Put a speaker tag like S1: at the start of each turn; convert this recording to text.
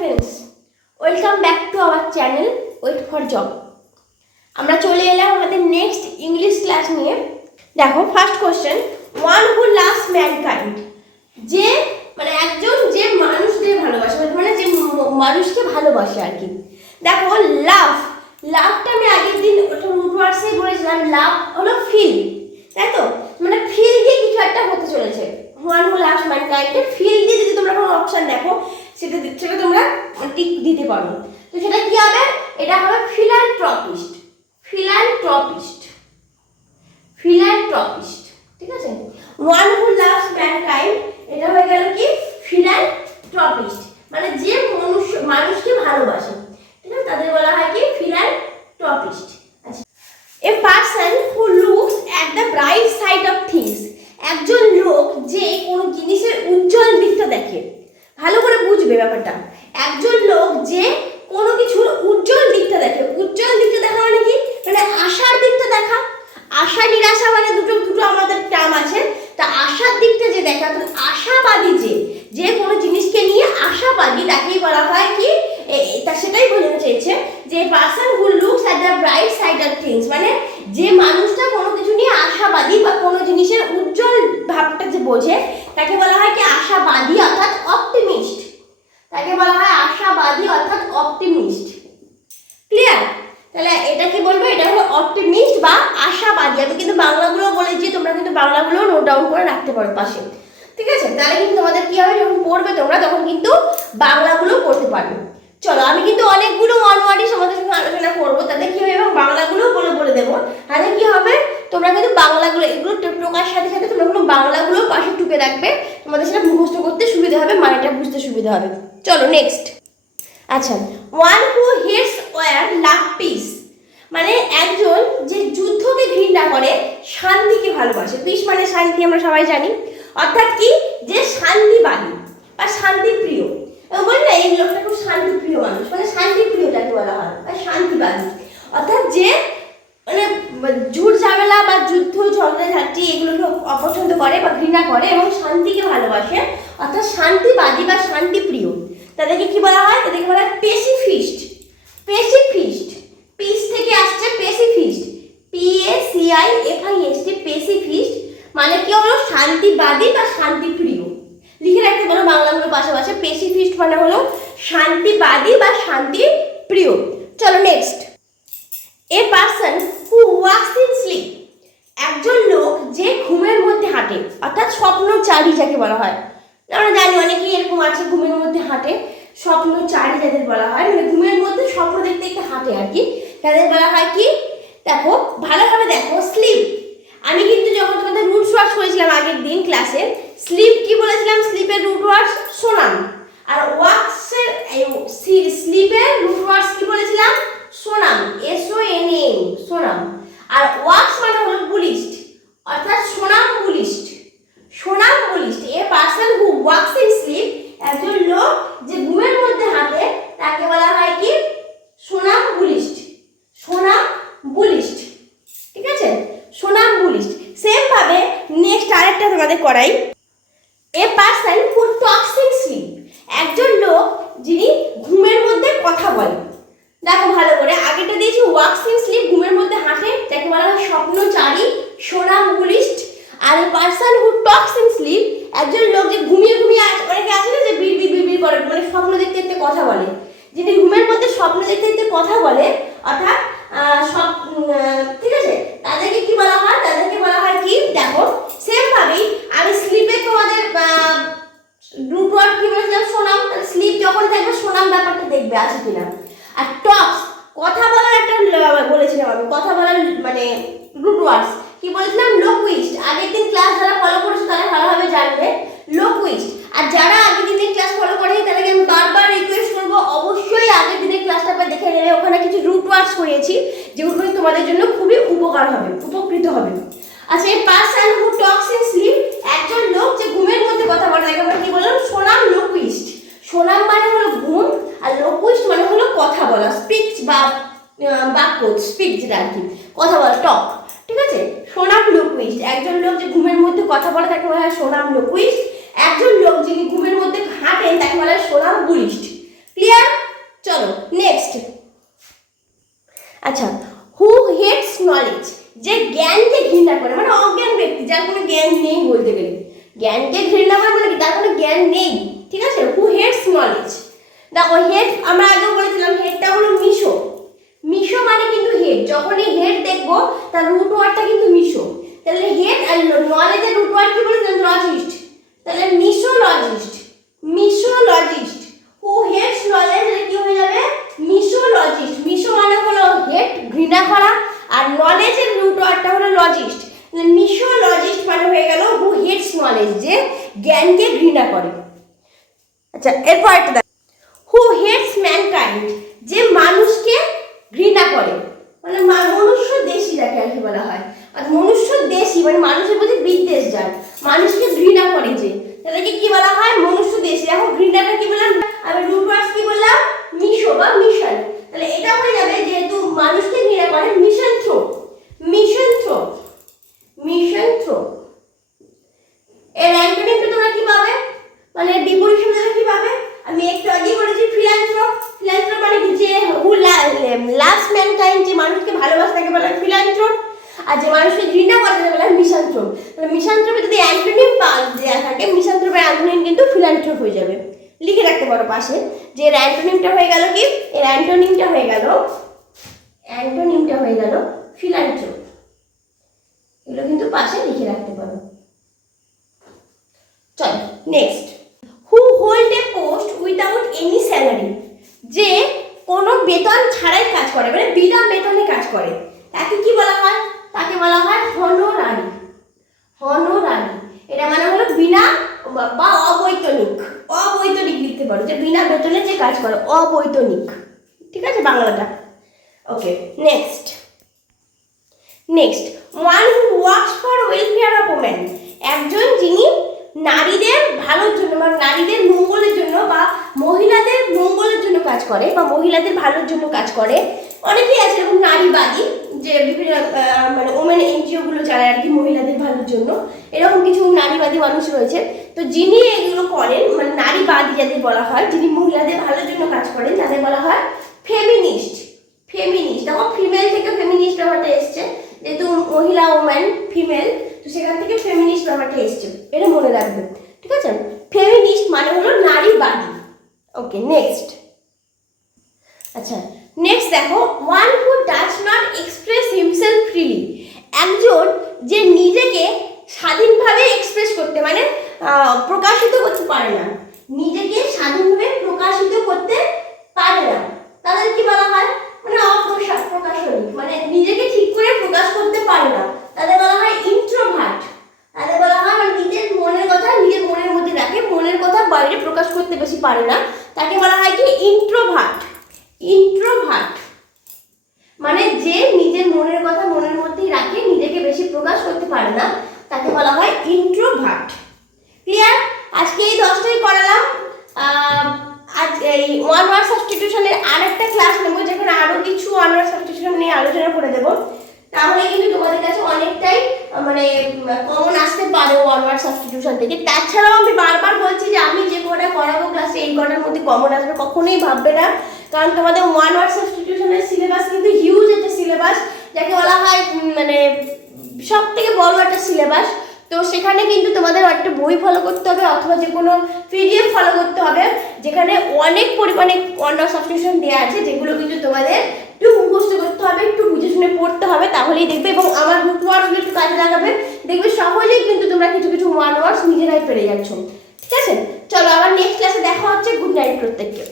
S1: Friends welcome back to our channel wait for job আমরা চলে এলাম আমাদের নেক্সট ইংলিশ ক্লাস নিয়ে। দেখো first question one who loves mankind যে মানে একজন যে মানুষদের ভালোবাসে মানে যে মানুষকে ভালোবাসে আর কি। দেখো লাভ লাভটা আমি আগের দিন ওটা রুট ওয়ার্ডসেই বলেছিলাম লাভ হলো ফিল তাই তো? মানে ফিল দিয়ে কিছু একটা হতে চলেছে। ওয়ান হু লাভস ম্যানকাইন্ডে ফিল দিয়ে যদি তোমরা কোনো অপশন দেখো সেটা সেটা তোমরা টিক দিতে পারো। তো সেটা কি হবে? এটা হবে ফিলান্ট্রপিস্ট ফিলান্ট্রপিস্ট ফিলান্ট্রপিস্ট ঠিক আছে? ওয়ান হু লাভস ম্যানকাইন্ড এটা হয়ে গেল কি? ফিলান্ট্রপিস্ট মানে যে মনুষ্য, মানুষকে ভালোবাসে। ঠিক আছে? তাদের বলা হয় কি? ফিলান্ট্রপিস্ট আচ্ছা। A person who looks at the bright side of things একজন লোক যে কোনো জিনিসের উজ্জ্বল দিকটা দেখে ভালো করে বুঝবে ব্যাপারটা একজন লোক যে কোনো কিছুর উজ্জ্বল দিকটা দেখে উজ্জ্বল দিকটা দেখা মানে কি মানে আশার দিকটা দেখা আশা নিরাশা মানে দুটো দুটো আমাদের টার্ম আছে তা আশার দিকটা যে দেখা অর্থাৎ আশাবাদী যে যে কোনো জিনিসকে নিয়ে আশাবাদী, তাকেই বলা হয় কি তা সেটাই বোঝানো চেয়েছে যে person who looks at the bright side of things মানে যে মানুষটা কোনো কিছু নিয়ে আশাবাদী বা কোনো জিনিসের উজ্জ্বল ভাবটা যে বোঝে, তাকে বলা হয় কি আশাবাদী অর্থাৎ অপটিমিস্ট তাকে বলা হয় আশাবাদী অর্থাৎ অপটিমিস্ট ক্লিয়ার তাহলে এটা কি বলব? এটা হলো অপটিমিস্ট বা আশাবাদী। আমি কিন্তু বাংলাগুলো বলেছি, তোমরা কিন্তু বাংলাগুলো নোট ডাউন করে রাখতে পারো পাশে। ঠিক আছে? তাহলে কিন্তু তোমাদের কি হবে? যখন পড়বে তোমরা, তখন কিন্তু বাংলাগুলো পড়তে পারবে। চলো, আমি কিন্তু অনেকগুলো ওয়ান ওয়ার্ডই তোমাদের সঙ্গে আলোচনা করব। তাতে কি হবে? এবং বাংলাগুলো বলে বলে দেবো। তাহলে কি হবে? তোমরা কিন্তু বাংলাগুলো, এগুলো টোকার সাথে সাথে তোমরা কোনো বাংলাগুলো পাশে টুকে রাখবে। তোমাদের সেটা মুখস্থ করতে সুবিধা হবে, মানেটা বুঝতে সুবিধা হবে। চলো নেক্সট আচ্ছা one who hates war love peace মানে একজন যে যুদ্ধকে ঘৃণা করে, শান্তিকে ভালোবাসে। পিস মানে শান্তি, আমরা সবাই জানি। অর্থাৎ কি? যে শান্তিবাদী বা শান্তিপ্রিয়। বলি না, এই লোকটা খুব শান্তিপ্রিয় মানুষ মানে শান্তিপ্রিয় যাকে বলা হয়, বা শান্তিবাদী। অর্থাৎ যে মানে ঝুট ঝামেলা বা যুদ্ধ, ঝগড়া, ঝাঁটি, এগুলোকে অপছন্দ করে বা ঘৃণা করে এবং শান্তিকে ভালোবাসে, অর্থাৎ শান্তিবাদী বা শান্তিপ্রিয়। তাদেরকে কি বলা হয়? তাদেরকে বলা হয় পেসিফিস্ট। পেসিফিস্ট। পিস থেকে আসছে pacifist P A C I F I S T pacifist মানে কি হলো? শান্তিবাদী বা শান্তিপ্রিয়? লিখে রাখতে পারো বাংলাগুলো পাশাপাশি পেসিফিস্ট মানে হলো শান্তিবাদী বা শান্তি প্রিয় চলো next a person who walks in sleep একজন লোক যে ঘুমের মধ্যে হাঁটে, অর্থাৎ স্বপ্নচারী যাকে বলা হয়। আমরা জানি অনেকেই এরকম আছে ঘুমের মধ্যে হাঁটে স্বপ্নচারী যাদের বলা হয় মানে ঘুমের মধ্যে স্বপ্ন দেখতে দেখতে হাঁটে আর কি। তাদের বলা হয় কি? দেখো, ভালোভাবে দেখো স্লিপ আমি কিন্তু যখন তোমাদের রুট ওয়ার্স করেছিলাম আগের দিন ক্লাসে স্লিপ কি বলেছিলাম? স্লিপের রুট ওয়ার্স শোনাম আর ওয়াক্সের স্লিপের রুট ওয়ার্স কি বলেছিলাম? Somnam. S O N M somnam. আর ওয়াক্স মানে হলো বুলিস্ট অর্থাৎ somnambulist somnambulist a person who walks in sleep একজন লোক যে ঘুমের মধ্যে হাঁটে তাকে বলা হয় কি সোনাম বুলিস্ট সোনাম বুলিস্ট ঠিক আছে সোনাম বুলিস্ট সেম ভাবে নেক্সট আরেকটা তোমাদের করাই। A person who talks in sleep একজন লোক যিনি ঘুমের মধ্যে কথা বলে। দেখো ভালো করে আগেটা দিয়েছি ওয়াক্স ইন স্লিপ ঘুমের মধ্যে হাঁটে, যাকে বলা হয় স্বপ্নচারী somnambulist R a person who talks in sleep একজন লোক যে ঘুমিয়ে ঘুমিয়ে আছে অনেকে আছে না যে বিড় বিড় বিড় করে মানে স্বপ্ন দেখতে দেখতে কথা বলে। যিনি ঘুমের মধ্যে স্বপ্ন দেখতে দেখতে কথা বলে, অর্থাৎ সব ঠিক আছে? তাদেরকে কি বলা হয়? তাদেরকে বলা হয় কি? দেখো সেম ভাবেই আমি স্লিপে তোমাদের রুট ওয়ার্ড কি বলেছিলাম সোনাম স্লিপ যখন দেখবে সোনাম ব্যাপারটা দেখবে, আছে কিনা? আর টক্স কথা বলার একটা বলেছিলাম আমি, কথা বলার মানে রুট ওয়ার্ডস কি বলেছিলাম? লোকুইস্ট আগের দিন ক্লাস যারা ফলো করেছ, তারা ভালোভাবে জানবে। লোকুইস্ট আর যারা আগের দিনের ক্লাস ফলো করেনি, তাদেরকে আমি বারবার রিকোয়েস্ট করব, অবশ্যই আগের দিনের ক্লাসটা একবার দেখে নেবে। ওখানে কিছু রুট ওয়ার্ডস করিয়েছি, যেগুলো তোমাদের জন্য খুবই উপকার হবে, উপকৃত হবে। আচ্ছা এই person who talks in sleep একজন লোক যে ঘুমের মধ্যে কথা বলে তাকে আমরা কি বললাম? সোনাম লোকুইস্ট সোনাম মানে হলো ঘুম, আর লোকুইস্ট মানে হলো কথা বলা স্পিচ বা বাক্য স্পিচ যেটা আর কি, কথা বলা টক ঠিক আছে? সোনাম লোকুইস্ট একজন লোক যে ঘুমের মধ্যে কথা বলে, তাকে বলা হয় সোনাম লোকুইস্ট একজন লোক যিনি ঘুমের মধ্যে হাঁটেন তাকে বলা হয় সোনাম বুলিস্ট ক্লিয়ার চলো নেক্সট আচ্ছা ঘৃণা করে মানে অজ্ঞান ব্যক্তি, যার কোনো জ্ঞান নেই বলতে গেলে। জ্ঞানকে ঘৃণা করে মানে তার কোনো জ্ঞান নেই। ঠিক আছে? হু হেডস নলেজ দেখো হেড আমরা আগেও বলেছিলাম হেডটা হলো মিশো। মিশো মানে কিন্তু হেড যখনই হেড দেখব, তার রুট ওয়ার্ডটা কিন্তু মিশো। তাহলে হেড আর নলেজের রুট ওয়ার্ড কি বলেছিলাম? লজিস্ট তাহলে মিশোলজিস্ট মিশোলজিস্ট হু হেডস নলেজ কি হয়ে যাবে? মিশোলজিস্ট মিশো মানে হলো হেড ঘৃণা করা। আর নলেজের রুট ওয়ার্ডটা হলো লজিস্ট মিশোলজিস্ট মানে হয়ে গেল হু হেটস নলেজ যে জ্ঞানকে ঘৃণা করে। আচ্ছা এরপর একটা হু হেটস ম্যানকাইন্ড যে মানুষকে ঘৃণা করে মানে মা- মনুষ্য দেশি যাকে আর কি বলা হয় আর মনুষ্য দেশি মানে মানুষের প্রতি বিদ্বেষ যার মানুষকে ঘৃণা করে যে তাদেরকে কি বলা হয় মনুষ্য দেশি এখন ঘৃণাটা কি বললাম আমি রুট ওয়ার্ডস কি বললাম মিশো বা মিশন তাহলে এটা হয়ে যাবে যেহেতু মানুষকে ঘৃণা করে misanthrope misanthrope misanthrope এর অ্যান্টোনিমটা তোমরা কি পাবে মানে বিপরীত শব্দটা কি পাবে আমি একটু আগেই বলেছি ফিলান্থ্রোপ ফিলান্থ্রোপ মানে কি যে হু লাভস ম্যানকাইন্ড যে মানুষকে ভালোবাসে তাকে বলা হয় ফিলান্থ্রোপ আর যে মানুষকে ঘৃণা তাহলে যদি অ্যান্টোনিম দেওয়া থাকে অ্যান্টোনিম কিন্তু হয়ে যাবে। লিখে রাখতে পারো পাশে, যে এর অ্যান্টোনিমটা হয়ে গেল কি? এর অ্যান্টোনিমটা হয়ে গেল অ্যান্টোনিমটা হয়ে গেল ফিলান্থ্রোপ এগুলো কিন্তু পাশে লিখে রাখতে পারো। চল next who hold a post without any salary যে কোনো বেতন ছাড়াই কাজ করে মানে বিনা বেতনে কাজ করে তাকে কি বলা হয় তাকে বলা হয় হনোরারি হনোরারি এটা মানে হলো বিনা বা- বা অবৈতনিক অবৈতনিক লিখতে পারো। যে বিনা বেতনে যে কাজ করে, অবৈতনিক। ঠিক আছে, বাংলাটা? Okay next next one who works for welfare of women একজন যিনি নারীদের ভালোর জন্য বা নারীদের মঙ্গলের জন্য বা মহিলাদের মঙ্গলের জন্য কাজ করে বা মহিলাদের ভালোর জন্য কাজ করে, অনেকেই আছে এরকম নারীবাদী। যে বিভিন্ন মানে ওমেন এনজিওগুলো চালায় আর কি মহিলাদের ভালোর জন্য, এরকম কিছু নারীবাদী মানুষ রয়েছে। তো যিনি এগুলো করেন মানে নারীবাদী যাদের বলা হয়, যিনি মহিলাদের ভালোর জন্য কাজ করেন তাদের বলা হয় ফেমিনিস্ট ফেমিনিস্ট দেখো ফিমেল থেকে ফেমিনিস্ট ব্যাপারটা এসছে, যেহেতু মহিলা ওম্যান ফিমেল তো সেখান থেকে ফেমিনিস্ট ব্যাপারটা এসছে, এটা মনে রাখবে। ঠিক আছে? ফেমিনিস্ট মানে হলো নারীবাদী। ওকে নেক্সট আচ্ছা নেক্সট দেখো one who not express himself freely একজন যে নিজেকে স্বাধীনভাবে এক্সপ্রেস করতে মানে আহ, প্রকাশিত করতে পারে না নিজেকে স্বাধীনভাবে প্রকাশিত করতে পারে না তাদের কি বলা হয় মানে অপ্রকাশ প্রকাশনিক মানে নিজেকে ঠিক করে প্রকাশ করতে পারে না তাদের বলা হয় ইন্ট্রোভার্ট তাদের বলা হয় মানে নিজের মনের কথা নিজের মনের মধ্যে রাখে মনের কথা বাইরে প্রকাশ করতে বেশি পারে না। তাকে বলা হয় কি? ইন্ট্রোভার্ট ইন্ট্রোভার্ট মানে যে নিজের মনের কথা মনের মধ্যেই রাখে, নিজেকে বেশি প্রকাশ করতে পারে না, তাকে বলা হয় ইন্ট্রোভার্ট ক্লিয়ার আজকে এই দশটাই করালাম। আজ এই ওয়ান ওয়ার্ড সাবস্টিটিউশনের আর একটা ক্লাস নেব, যেখানে আরও কিছু ওয়ান ওয়ার্ড সাবস্টিটিউশন নিয়ে আলোচনা করে দেবো। তাহলে কিন্তু তোমাদের কাছে অনেকটাই মানে কমন আসতে পারে ওয়ান ওয়ার্ড সাবস্টিটিউশন থেকে। তাছাড়াও আমি বারবার বলছি যে আমি যে কটা করাবো ক্লাসে এই কটার মধ্যে কমন আসবে, কখনোই ভাববে না। কারণ তোমাদের ওয়ান ওয়ার্ড সাবস্টিটিউশনের সিলেবাস কিন্তু হিউজ একটা সিলেবাস যাকে বলা হয় মানে সব থেকে বড় একটা সিলেবাস তো সেখানে কিন্তু তোমাদের একটা বই ফলো করতে হবে অথবা যে কোনো পিডিএফ ফলো করতে হবে, যেখানে অনেক পরিমাণে অন্য সাবস্ক্রিপশন দেওয়া আছে, যেগুলো কিন্তু তোমাদের একটু মুখস্থ করতে হবে, একটু বুঝে শুনে পড়তে হবে, তাহলেই দেখবে এবং আমার বুক ওয়ার্ডসগুলো একটু কাজে লাগাবে। দেখবে সহজেই কিন্তু তোমরা কিছু কিছু ওয়ান ওয়ার্ডস নিজেরাই পেরে যাচ্ছ। ঠিক আছে? চলো আবার নেক্সট ক্লাসে দেখা হচ্ছে। গুড নাইট প্রত্যেককে।